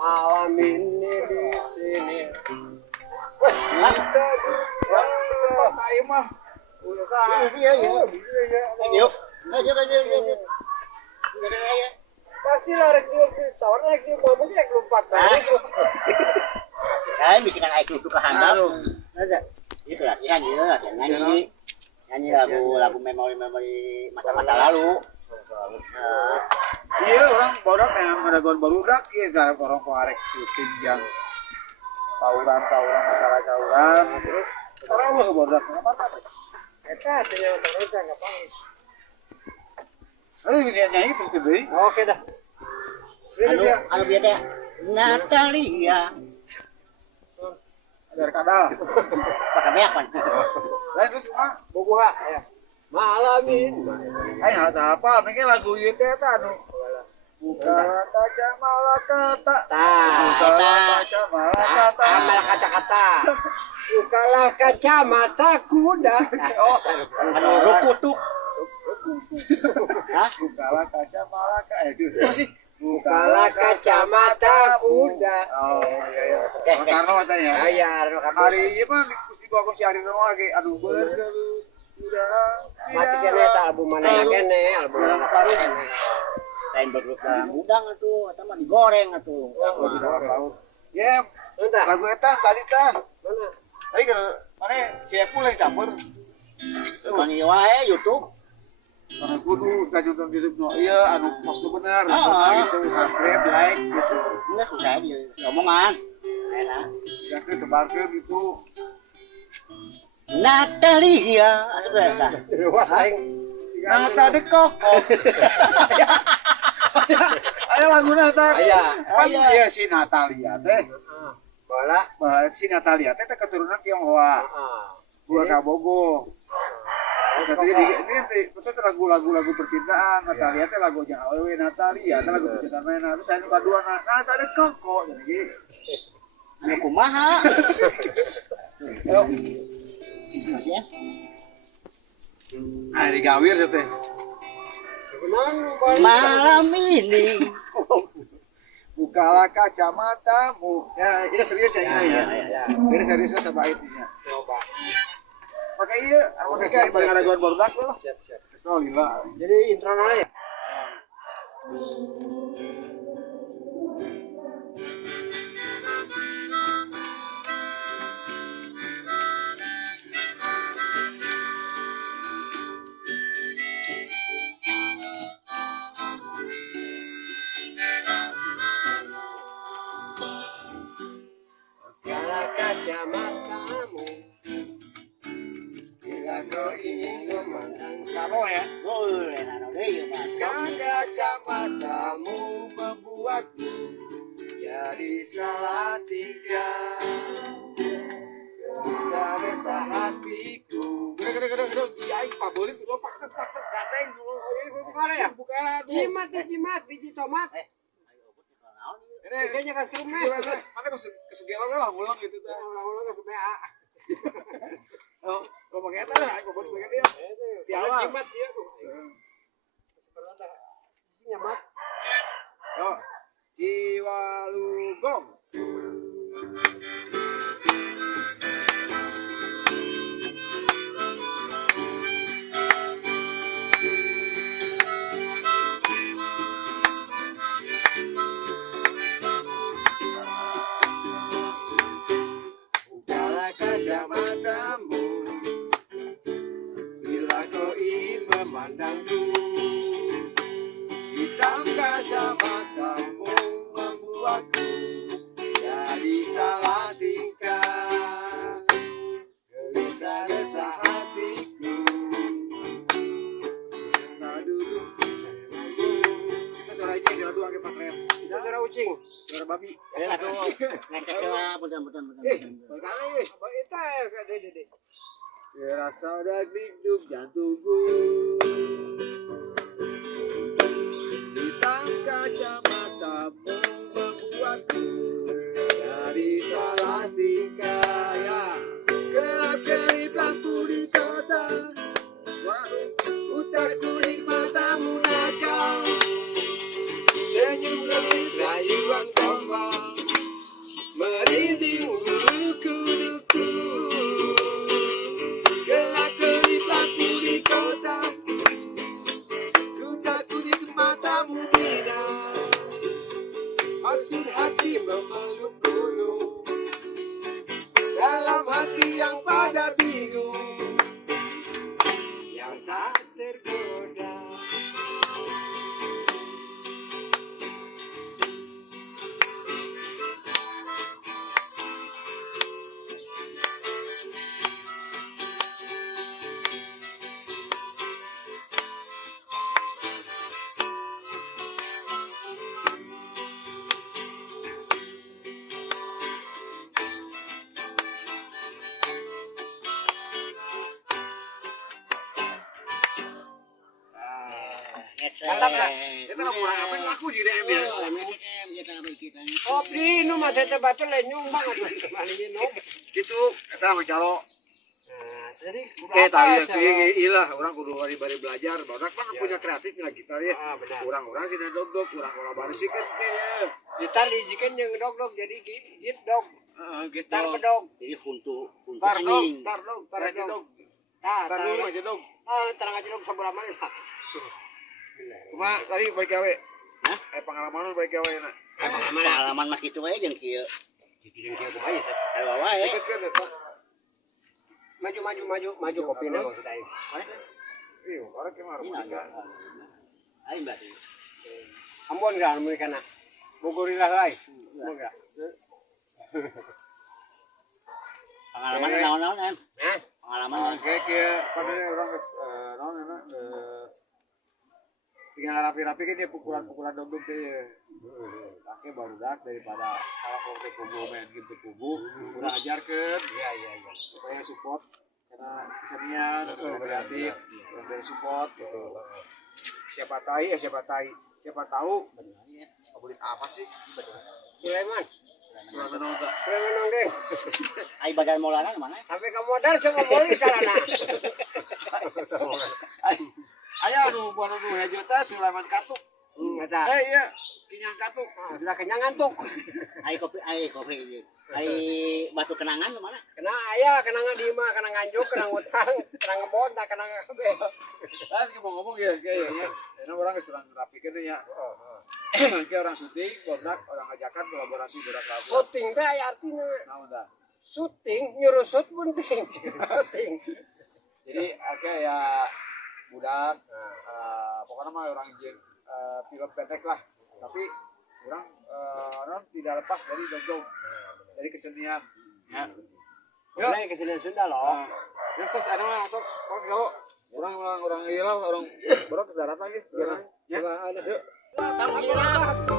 malam ini di sini. Ayo mah. Udah sah. Iya. Ayo. Ayo. Pasti lah rek dia ngomong ya lompat. Bisa kan aku suka handal. Itu latihan ya, nyanyi lagu memori masa-masa lalu. Iya orang bodoh yang ada gon barudak ya gara orang arek syuting yang tawuran masalah tawuran terus orang mah bodoh apa Eta tanya terus enggak paham. nyanyi terus gede. Oke dah. Anu biar teh Natalia. Ada kadal. Pakai banyak kan? Lain terus mah Boboha ya. Malamin. ayo apa mungkin lagu ieu teh eta anu buka kaca malakata. Amal kata-kata. Bukalah kacamata kuda. Oh, Anu rukutuk. hah? Bukalah kaca malaka itu sih. Bukalah kacamata kuda. Oh iya. Karena katanya. Ya, Hari ieu mah kusi bagus si Ari Rano ge aduh bergelut udara. masih kene eta album mana yang kene, album mana kene. Lain berupa udang atuh, atau mah digoreng atuh. Ya, Entah. lagu eta tadi tah. Mana? Tadi kan mana si Epul yang campur. Cuman ieu wae YouTube. Karena kudu ka nonton YouTube no iya anu post bener gitu subscribe like gitu. Enggak susah dia omongan. Enak. Ya kan sebarkeun gitu. Natalia, asup dah. Wah saing. Nah, tadi kok. Ayo laguna teh. Aya. Iya si Natalia teh. Bola. Si Natalia teh keturunan Tionghoa. Gua Kabogo. Jadi ini betul lagu-lagu percintaan. Natalia teh lagunya awewe Natalia teh lagu percintaan mana. Terus anu kadua nah tadi kok jadi gitu. Anu kumaha? Ayo. Ya. Ah digawir teh. Malam ini. Bukalah kacamatamu. Ya, ini serius ya ini ya. Ya. Ini seriusnya sebaiknya. Coba. Pakai iya, pakai kayak barang ada baru dak loh. Siap. Bismillah. Jadi intro ya. Bukalah kacamatamu. Bila kau ingin memandang Samo ya. Boleh anu deui mah. Kacamatamu membuatku jadi salah tingkah. Bisa hatiku. Gede. Kiai Pak Bolin udah pak gandeng dulu. Bukan ya? Bukan jimat biji tomat. Ini Biasanya kasih rumah. mana kesegelo lah ulang gitu teh. Ulang-ulang ke BA. Oh, kalau pakai eta lah, aku boleh pakai dia. Di awal. Jimat dia tuh. Nyamat. Yo. Jiwalugong. Bukalah kacamatamu. Bila kau ingin memandangku, hitam kacamatamu membuatku jadi salah tingkah. Gelisah resah hatiku, resah duduk di selalu. Kita suara aja, suara dua pas rem. Itu suara ucing. Suara babi. Aduh, ngecek lah, betul. Kali. Itu ya Dede. Rasa dak-dikduk jantungku. Hitam kacamatamu membuatku jadi salah tingkah ya. Kelap-kelip lampu di kota, utak kuning matamu nakal. Senyum lebih rayuan kau hafal merinding bulu kuduku. Gelap gelitaku di kota, ku takut di matamu bina. Maksud hati memeluk gunung, dalam hati yang pada bingung, yang tak tergoda. Mantap lah. Kita nggak kurang apa laku jadi em ya. Kopi nu mah teh batu lain nyumbang atuh kemarin minum. Itu kita sama calo. Nah, jadi Kayak tadi ya, ilah orang kudu bari belajar. Badak kan punya kreatif na gitar ya. Ah, benar. Orang-orang sih dog-dog, orang-orang baru sih kan kayak. Gitar dijikeun jeung dog-dog jadi git dog. Gitar Gitar bedog. Jadi huntu tar anjing. dog, tar aja dog. Tah, Tar dulu aja dog. terang aja dog sabar mana. Cuma tadi balik gawe. Hah? Pengalaman balik gawe na. Pengalaman mah kitu we jeung kieu. Dikirim kieu kumaha ya? Kalau wae. Deket kan eta. Maju kopi na maksud aing. Iya, orang kemar. Aing berarti. Ambon enggak anu kana. Bogorilah euy. Enggak. Pengalaman naon-naon em? Hah? Pengalaman Kayak pada orang non enak tinggal rapi-rapi kan dia pukulan dog-dog teh. Pakai baru dak daripada kalau kau teh kubu main gitu kubu, kurang ajarkan. Iya. Supaya support karena kesenian, kreatif, dan support gitu. Siapa tahu. Boleh amat sih. Sulaiman. Sulaiman enggak. Sulaiman nonggeng. ai badan Maulana mana? Sampai kamu modal sama boli carana. Aya anu buan anu hajota Sulaiman Katuk. Eta. Iya, Kinyang Katuk. Sudah kenyang ngantuk. Ai kopi ieu. Ai batu kenangan mana? Kena aya, kenangan di imah, kenang nganjuk, kenang utang, kenang ngebon, tak kenang kabeh. Kan ngomong ya kayaknya. Ini orang sedang rapikeun ya. Kayak orang syuting, bodak, orang ajakan kolaborasi bodak lagu. Syuting teh aya artina. Naon dah. Syuting nyuruh shoot penting. Syuting. Jadi ya budak pokoknya mah orang izin film pendek lah. Tapi orang non tidak lepas dari dog-dog. Dari kesenian. Ya. Mulai kesenian Sunda loh. Ya sos ada mah sok kalau orang hilang orang borak ke darat lagi. Ya. Coba ada. Yuk. Tangkira.